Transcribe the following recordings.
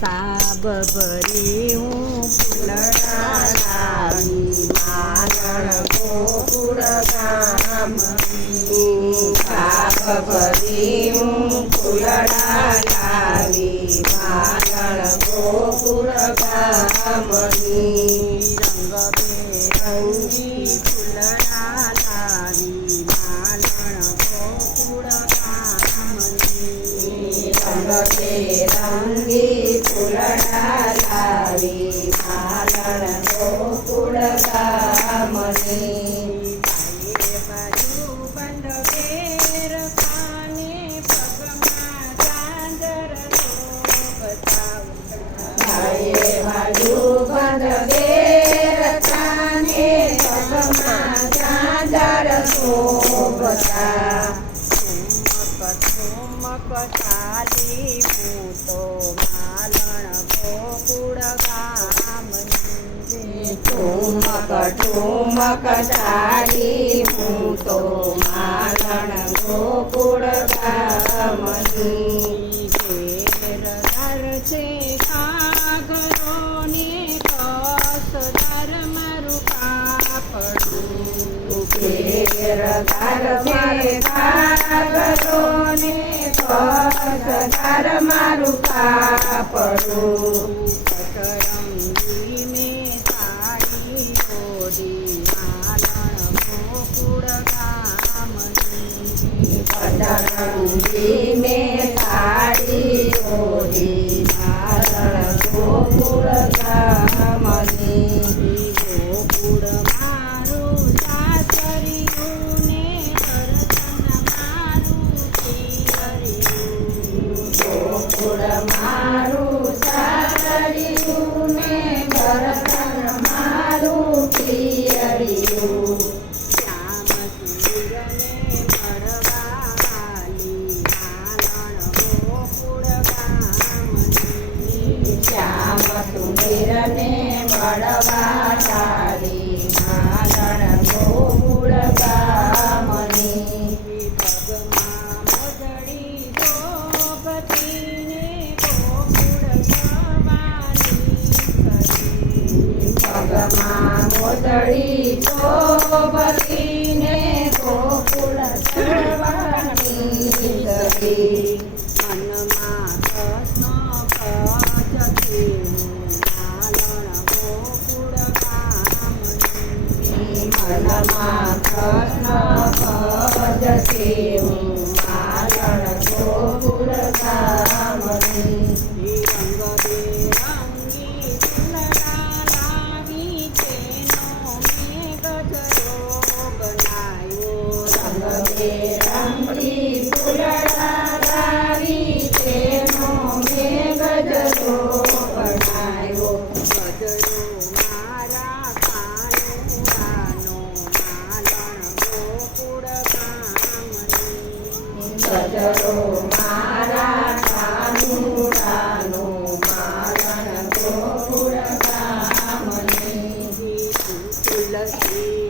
સાબ ભરી હું લાવી મારણ ગોકુળ ગામ સાબ ભરી હું ફૂલડા લાવી મારણ ગોકુળ ગામ કથાલી હું તો માલણ ગોકુળ ગામની ઠુમક ઠુમક ચાલી હું તો માલણ ગોકુળ ગામની. મને તાર મારું કાપડું કરંગી મેં સાડી ઓઢી માલણ ગોકુળ Amaro.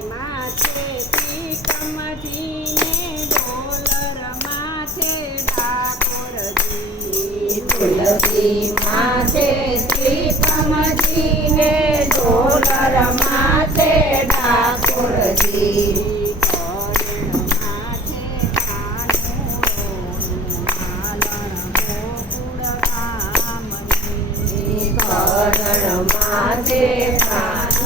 માથે પીતમજીને ડોલર માથે ડાકોરજી તુલસી માથે પીતમજીને ડોલર માથે ડાકોરજી માથે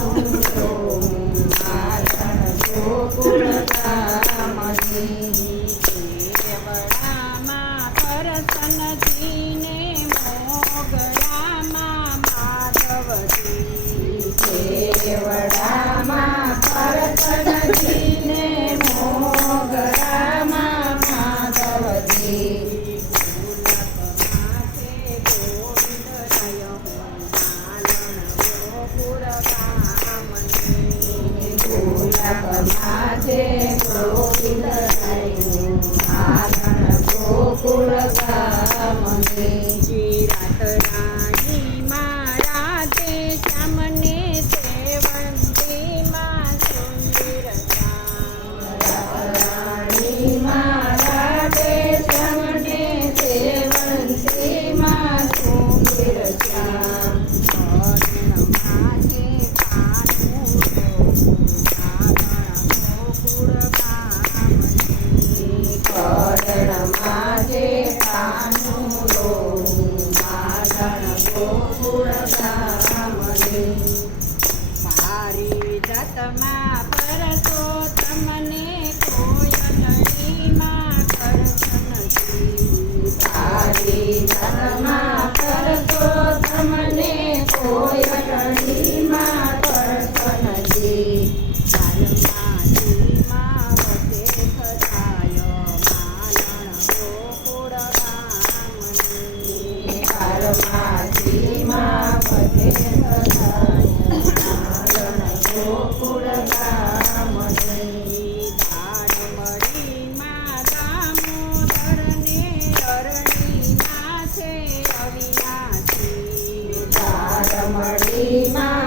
จมา 妈妈。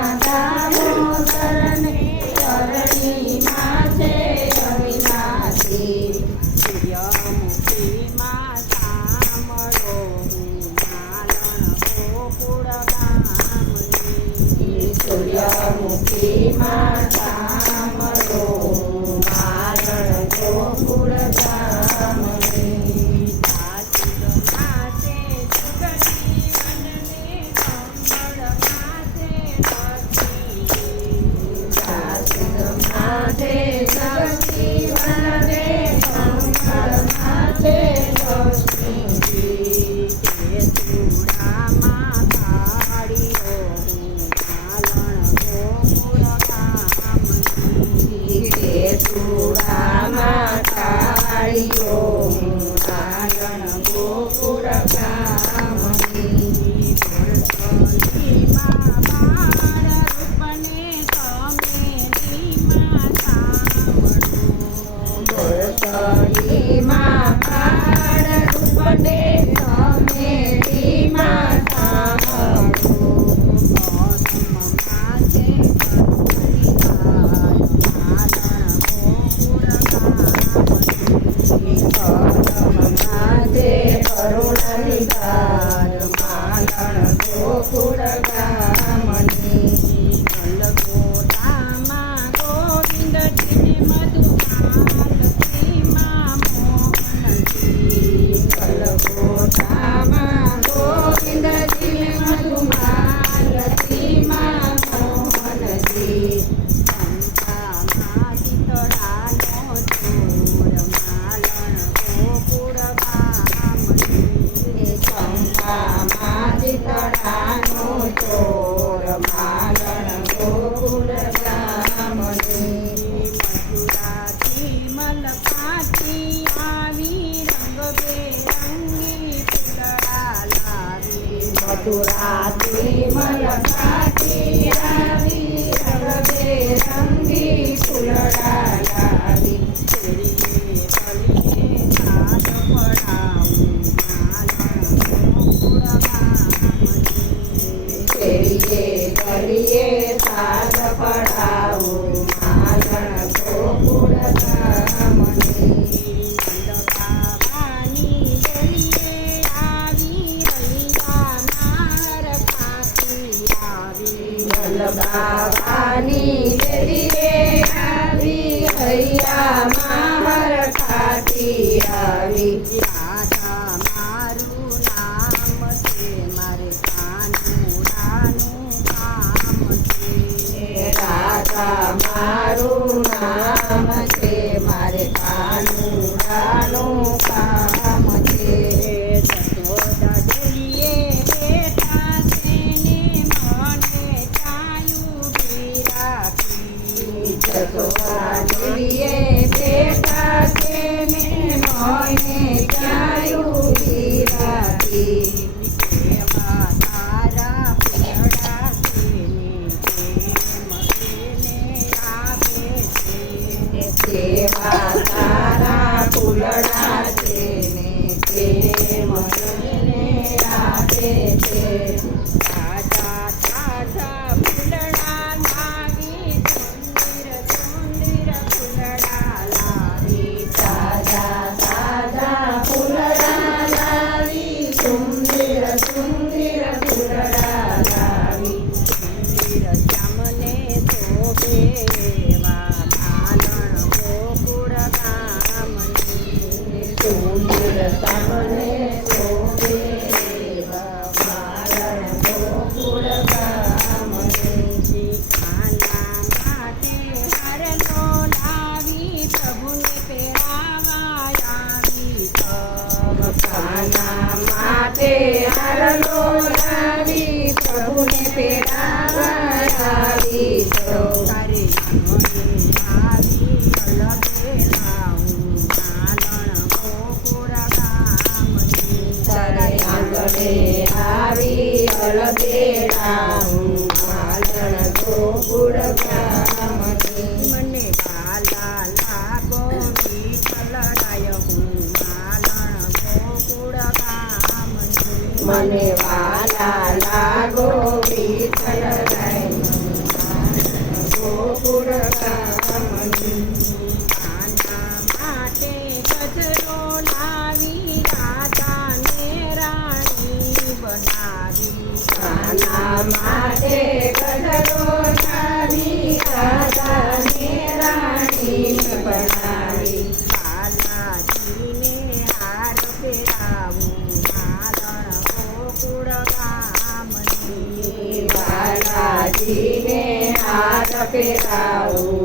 Lord. Amém. મને વાલા લાગો ગોકુળ આના માટે ગજરો લાવી રાધાને રાણી બનાવી આના માટે pesado.